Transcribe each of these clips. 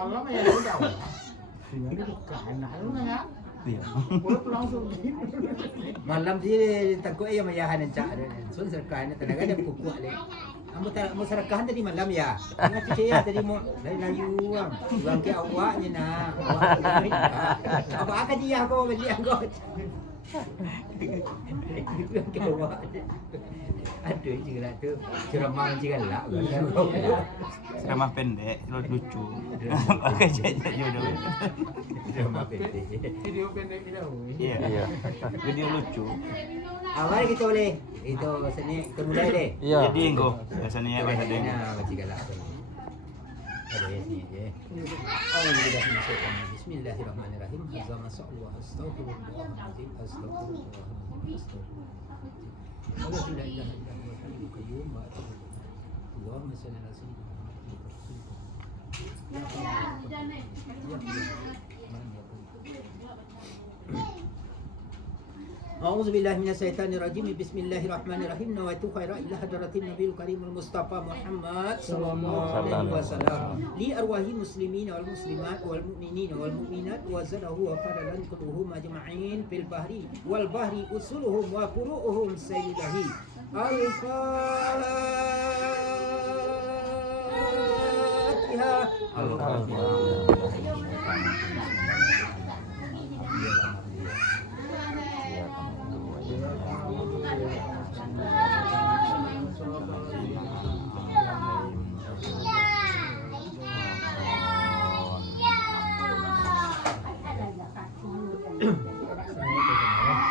Kalau ya udah. Tinggal di kanan ya. Iya. Pulang langsung gini. Malam si tagko ay mayahan ng tsa. So sarkahan na talaga na kukuha le. Amo sarkahan tadi malam ya. Ingat siya tadi mo layuang. Uang ke awak niya na. Apa ka dia ko beli anggot. Uang ke awak. Aduh juga tu. Ceramah juga lah. Ceramah pendek, lucu. Pakai jajan jodoh. Ceramah pendek. Video pendek kita. Iya. Video lucu. Awal kita boleh itu seni mulai deh. Iya. Jadi engko biasanya ya biasa deh. Nah, macam galak tu. Ada sini je. Bismillahirrahmanirrahim. Azza masallu astaghfirullahalazim. Astaghfirullahalazim. Allah la ilaha illa huwa al-hayyul qayyum wa atubu ilaih. Allahumma salli ala sayyidina أعوذ بالله من الشيطان الرجيم بسم الله الرحمن الرحيم نويت خيرا إلى حضرة النبي الكريم المصطفى محمد صلى الله عليه وسلم لأرواح المسلمين والمسلمات والمؤمنين والمؤمنات وزده وفضلا كلهم أجمعين في البحر والبحر أصولهم وفروعهم سيده الفاتحة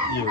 Iya.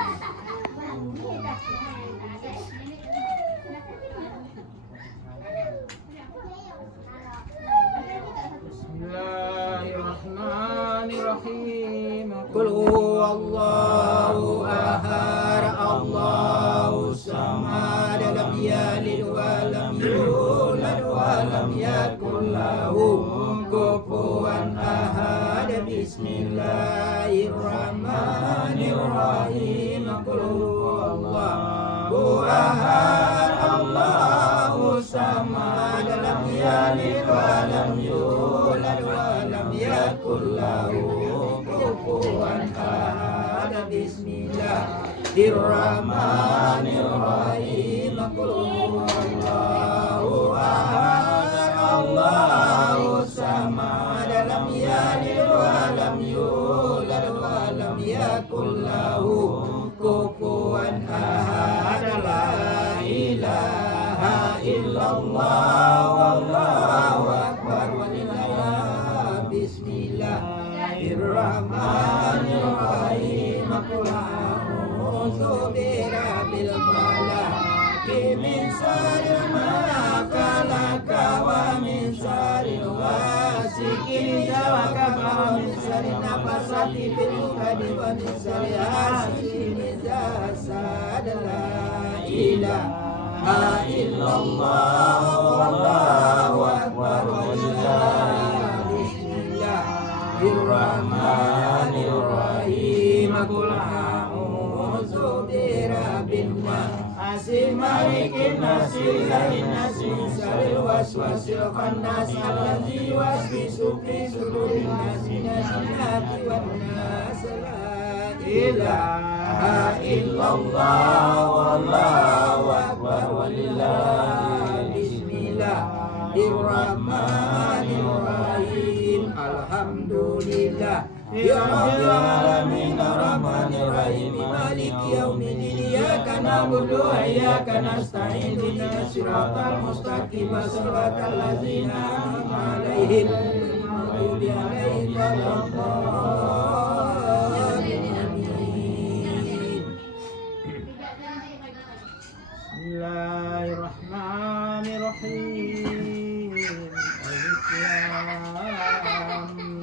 Bismillahirrahmanirrahim. Qul huwallahu ahad Allahus samad lam yalid wa lam yulad wa lam yakul lahu kufuwan ahad. Bismillahirrahmanirrahim. Qul huwallahu ahad Allahus samad lam yalid wa lam yulad wa lam yakul lahu kufuwan ahad. Bismillahirrahmanirrahim. Qul huwallahu ahad Allahus samad lam yalid wa lam yulad wa lam yakul lahu kufuwan ahad. La ilaha illallah wallahu akbar walillah. Bismillahirrahmanirrahim. Qul a'udzu birabbil falaq min syarri ma khalaq wa min syarri ghasiqin idza waqab wa min syarri nafasati fil 'uqad wa min syarri hasidin idza hasad. La ilaha illallah wallahu akbar walillah. Bismillahirrahmanirrahim. Qul a'udzu birabbin nas malikin nas ilahin nas min syarril waswasil khannas allazi yuwaswisu fi sudurin nas minal jinnati wan nas. La ilaha illallah wallahu akbar walillah. Bismillahirrahmanirrahim. Alhamdulillah ya rabbil alamin arrahmanir rahim maliki yaumiddin iyyaka na'budu wa iyyaka nasta'in ihdinas siratal mustaqim siratal ladzina an'amta 'alaihim ghairil maghdubi 'alaihim waladdallin. Amin. Bismillahirrahmanirrahim. Alif lam mim.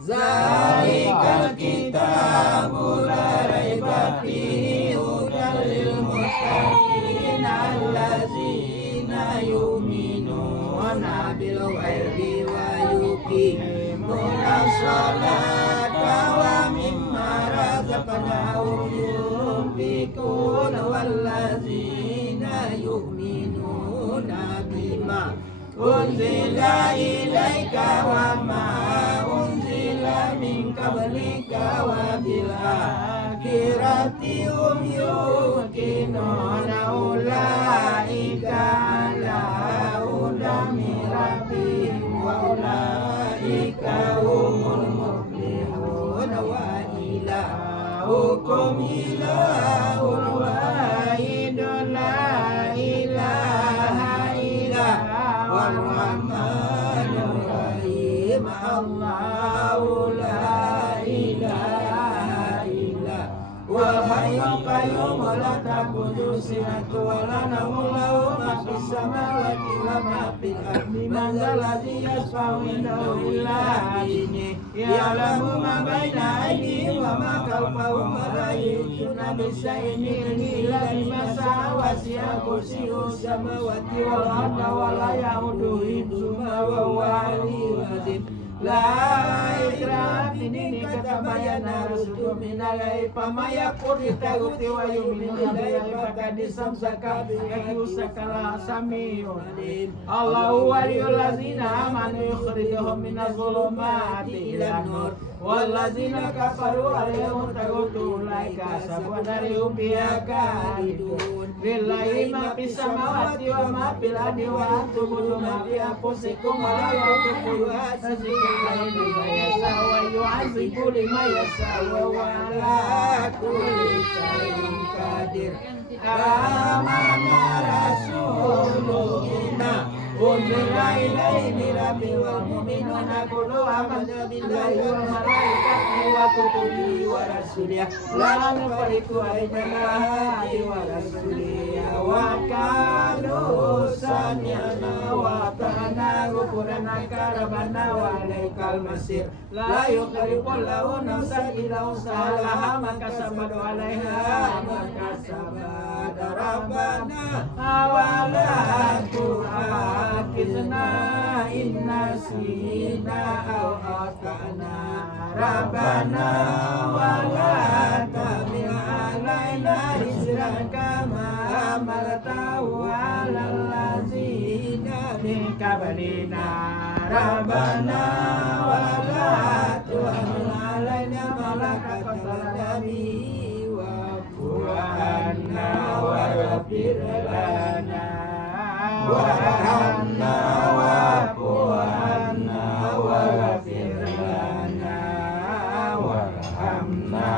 Zalikal kitabu la raiba fihi hudal lil muttaqin allazina yu'minuna bil ghaibi wa yuqimuna sholata wa mimma razaqnahum yunfiquna wallazina yu'minuna bima unzila ilaika wa ma unzila min qablika wa bil akhirati hum yuqinuna ulaika ala hudan min rabbihim wa ulaika humul muflihun wa ilahukum ilahun wahidun la ilaha illa huwal rahmanur rahim Allahu la ilaha illa huwal hayyul qayyum la ta'khudhuhu sinatun wa la nawm lahu ma fis samawati wa ma fil ardi man dzal ladzi yashfa'u indahu illa bi'idhnihi ya'lamu ma baina aydihim wa ma khalfahum wa la yuhituna bi shay'in min ilmihi illa bima sha'a wasi'a kursiyyuhu samawati wal arda wa la ya'uduhu hifdhuhuma wa huwal 'aliyyul 'azim. La ikraha fid din qad tabayyana rusydu minal ghayy faman yakfur bitaguti wa yu'min billahi faqad istamsaka bil urwatil sami'un alim. Allahu waliyul ladzina amanu yukhrijuhum minadh dhulumati ilan nur wal ladzina kafaru alaihim tagutu ulaika ashabun nari hum fiha khalidun. Lillahi ma fis samawati wa ma fil ardi wa antum ma fi anfusikum wa la tuqulu yasa wa yu'adzibu liman yasa wa huwa ala kulli syai'in qadir. Amana rasuluna unzila ilaihi min rabbil wal mu'minuna kullu amana billahi wal malaikati wa kutubihi wa rasulihi la nufarriqu baina ahadin wa rasulihi wa kanu sami'na wa ata'na ghufrana karabana wa alaikal masir la yukalifullahu nafsan illa wus'aha ma kasabat wa 'alaiha ma kasabat rabbana awala tu'akhizna in nasina aw akhtana rabbana wa la tahmil 'alaina isran kama hamaltahu 'alal ladzina min qablina rabbana wa la tuhmil 'alaina ma la taqata bihi wa'fu 'anna waghfir lana warhamna wa'fu 'anna waghfir lana warhamna